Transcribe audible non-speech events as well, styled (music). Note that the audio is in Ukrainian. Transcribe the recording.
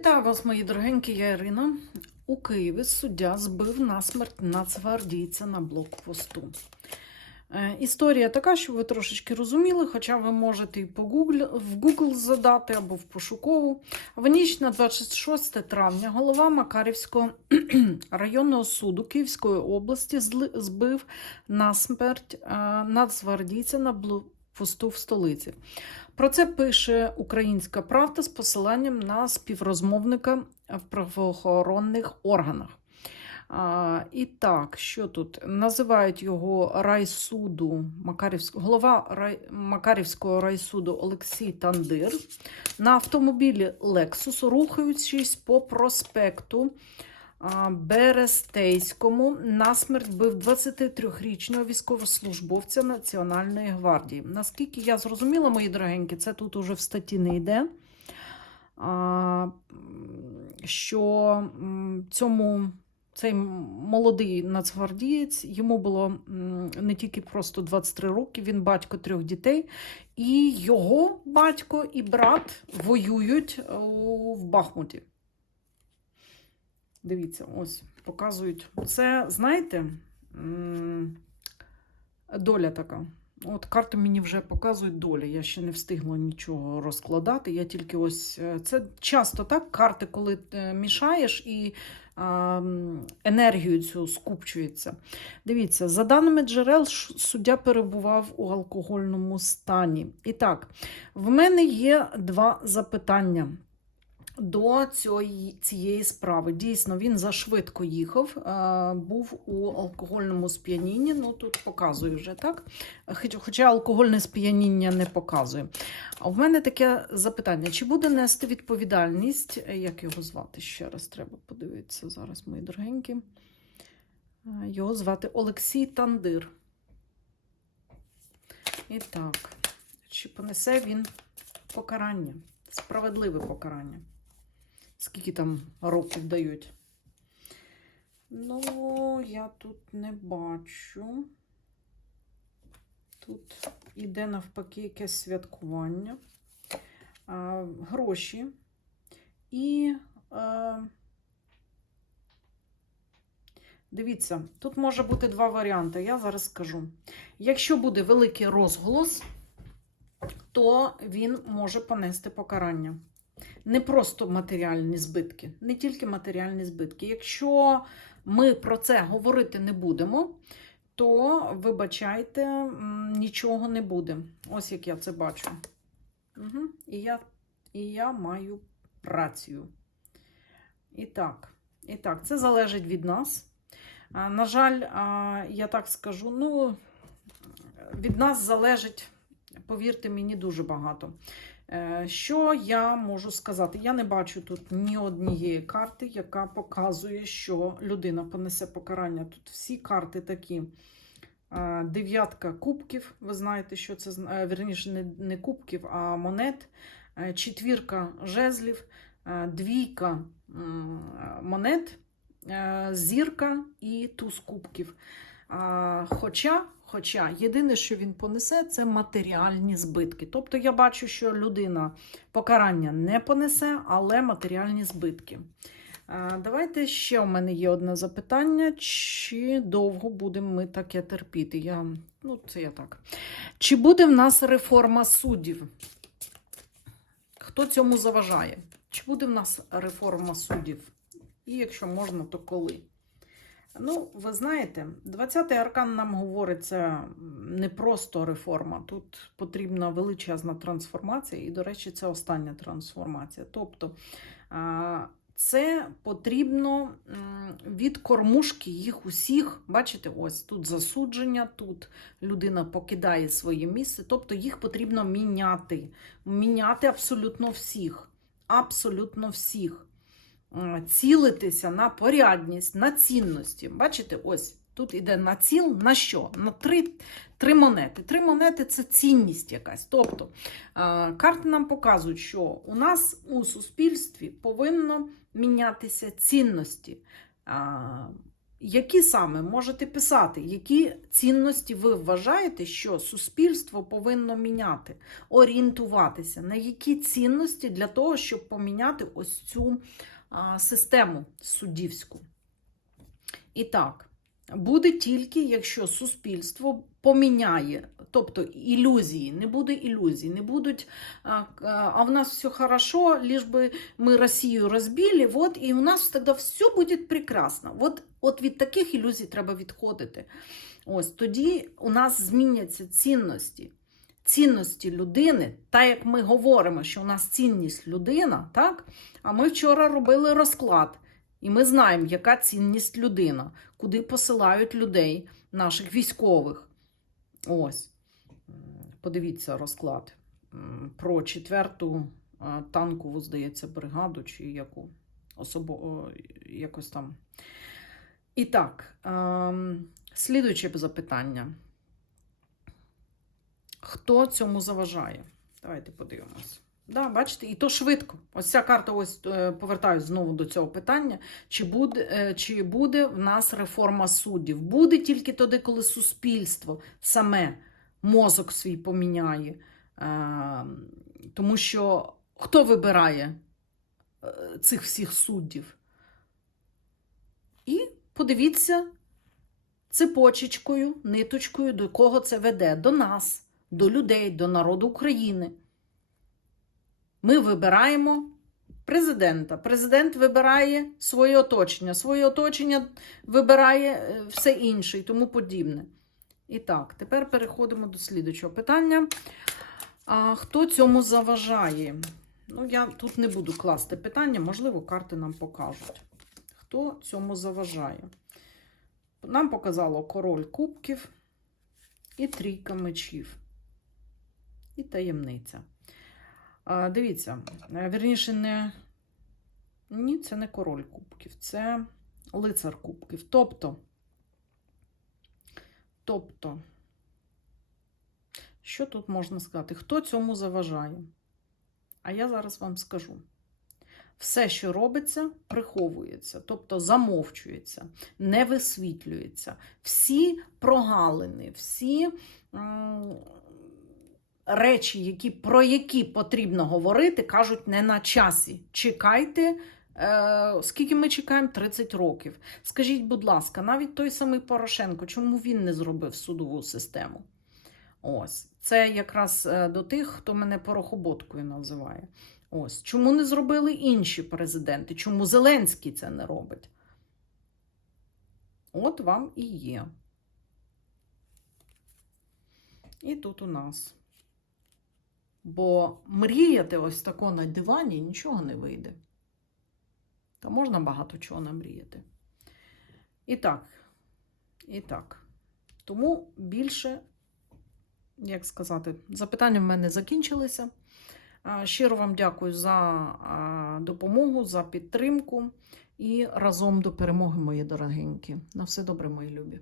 Вітаю вас, мої дорогенькі, я Ірина. У Києві суддя збив насмерть нацгвардійця на блокпосту. Е, Історія така, що ви трошечки розуміли, хоча ви можете і по Google, в Google задати або в пошукову. В ніч на 26 травня голова Макарівського (clears throat) районного суду Київської області збив насмерть е, нацгвардійця на блокпосту в столиці. Про це пише Українська Правда з посиланням на співрозмовника в правоохоронних органах. А, і так, що тут? Називають його райсуду, Макарівського, голова рай, Макарівського райсуду Олексій Тандир. На автомобілі Lexus, рухаючись по проспекту Берестейському, насмерть бив 23-річного військовослужбовця Національної гвардії. Наскільки я зрозуміла, мої дорогенькі, це тут уже в статті не йде. Що цьому цей молодий нацгвардієць, йому було не тільки просто 23 роки, він батько трьох дітей, і його батько і брат воюють е, в Бахмуті. Dивіться, ось показують. Це, знаєте, доля така. От карти мені вже показують долі. Я ще не встигла нічого розкладати. Я тільки ось е, це часто так. Карти, коли е, мішаєш і енергію цю скупчується. Дивіться, за даними джерел, суддя перебував у алкогольному стані. І так, в мене є два запитання. До цієї, цієї справи. Дійсно, він зашвидко їхав, е, був у алкогольному сп'янінні. Ну, тут показую вже так. Хоча алкогольне сп'яніння не показує. А в мене таке запитання: чи буде нести відповідальність? е, Як його звати? Ще раз треба подивитися зараз, мої дорогенькі. Е, Його звати Олексій Тандир. І так, чи понесе він покарання? Справедливе покарання. Скільки там років дають? Ну, я тут не бачу. Тут іде навпаки якесь святкування, а, гроші і. А, дивіться, тут може бути два варіанти. Я зараз скажу. Якщо буде великий розголос, то він може понести покарання не просто матеріальні збитки, не тільки матеріальні збитки. Якщо ми про це говорити не будемо, то, вибачайте, нічого не буде. Ось як я це бачу. Угу. І, я, і я маю рацію. І так, і так, це залежить від нас. На жаль, я так скажу, ну, від нас залежить, повірте мені, дуже багато. Е, Що я можу сказати? Я не бачу тут ні однієї карти, яка показує, що людина понесе покарання. Тут всі карти такі. Е, Дев'ятка кубків, ви знаєте, що це е, вірніше, не, кубків, а монет. Четвірка жезлів, двійка монет, зірка і туз кубків. Хоча, хоча єдине, що він понесе, це матеріальні збитки. Тобто я бачу, що людина покарання не понесе, але матеріальні збитки. Давайте ще у мене є одне запитання: чи довго будемо ми таке терпіти? Я, ну, це я так. Чи буде в нас реформа суддів? Хто цьому заважає? Чи буде в нас реформа суддів? І якщо можна, то коли? Ну, ви знаєте, 20-й аркан нам говорить, це не просто реформа. Тут потрібна величезна трансформація, і, до речі, це остання трансформація. Тобто це потрібно від кормушки їх усіх. Бачите, ось тут засудження, тут людина покидає своє місце. Тобто їх потрібно міняти. Міняти абсолютно всіх. Абсолютно всіх цілитися на порядність, на цінності. Бачите, ось тут іде на ціл, на що? На три, три монети. Три монети це цінність якась. Тобто е, карти нам показують, що у нас у суспільстві повинно мінятися цінності. Які саме можете писати, які цінності ви вважаєте, що суспільство повинно міняти, орієнтуватися, на які цінності для того, щоб поміняти ось цю систему суддівську? І так, буде тільки, якщо суспільство поміняє, тобто ілюзії, не буде ілюзій, не будуть, а, в нас все хорошо, лишь би ми Росію розбили, вот, і у нас тоді все буде прекрасно. От, от від таких ілюзій треба відходити. Ось тоді у нас зміняться цінності. Цінності людини, так як ми говоримо, що у нас цінність людина, так? А ми вчора робили розклад. І ми знаємо, яка цінність людина, куди посилають людей, наших військових. Ось. Подивіться розклад про четверту танкову, здається, бригаду чи яку особо якось там. І так, ем, слідуюче запитання. Хто цьому заважає? Давайте подивимось. Да, бачите, і то швидко. Ось ця карта, ось е, повертаюсь знову до цього питання. Чи буде, чи буде в нас реформа суддів? Буде тільки тоді, коли суспільство саме мозок свій поміняє. Е, Тому що хто вибирає е, цих всіх суддів? І подивіться цепочечкою, ниточкою, до кого це веде? До нас, до людей, до народу України. Ми вибираємо президента. Президент вибирає своє оточення. Своє оточення вибирає е, все інше і тому подібне. І так, тепер переходимо до слідучого питання. А хто цьому заважає? Ну, я тут не буду класти питання, можливо, карти нам покажуть. Хто цьому заважає? Нам показало король кубків і трійка мечів. І таємниця. Дивіться, е, вірніше, не. Ні, це не король кубків, це лицар кубків. Тобто, тобто, що тут можна сказати? Хто цьому заважає? А я зараз вам скажу. Все, що робиться, приховується, тобто замовчується, не висвітлюється. Всі прогалини, всі речі, які, про які потрібно говорити, кажуть не на часі. Чекайте. Е, скільки ми чекаємо? 30 років. Скажіть, будь ласка, навіть той самий Порошенко, чому він не зробив судову систему? Ось, це якраз е, до тих, хто мене порохоботкою називає. Ось, чому не зробили інші президенти? Чому Зеленський це не робить? От вам і є. І тут у нас. Бо мріяти ось тако на дивані нічого не вийде. Та можна багато чого намріяти. І так, і так. Тому більше, як сказати, запитання в мене закінчилися. Щиро вам дякую за допомогу, за підтримку і разом до перемоги, мої дорогенькі. На все добре, мої любі.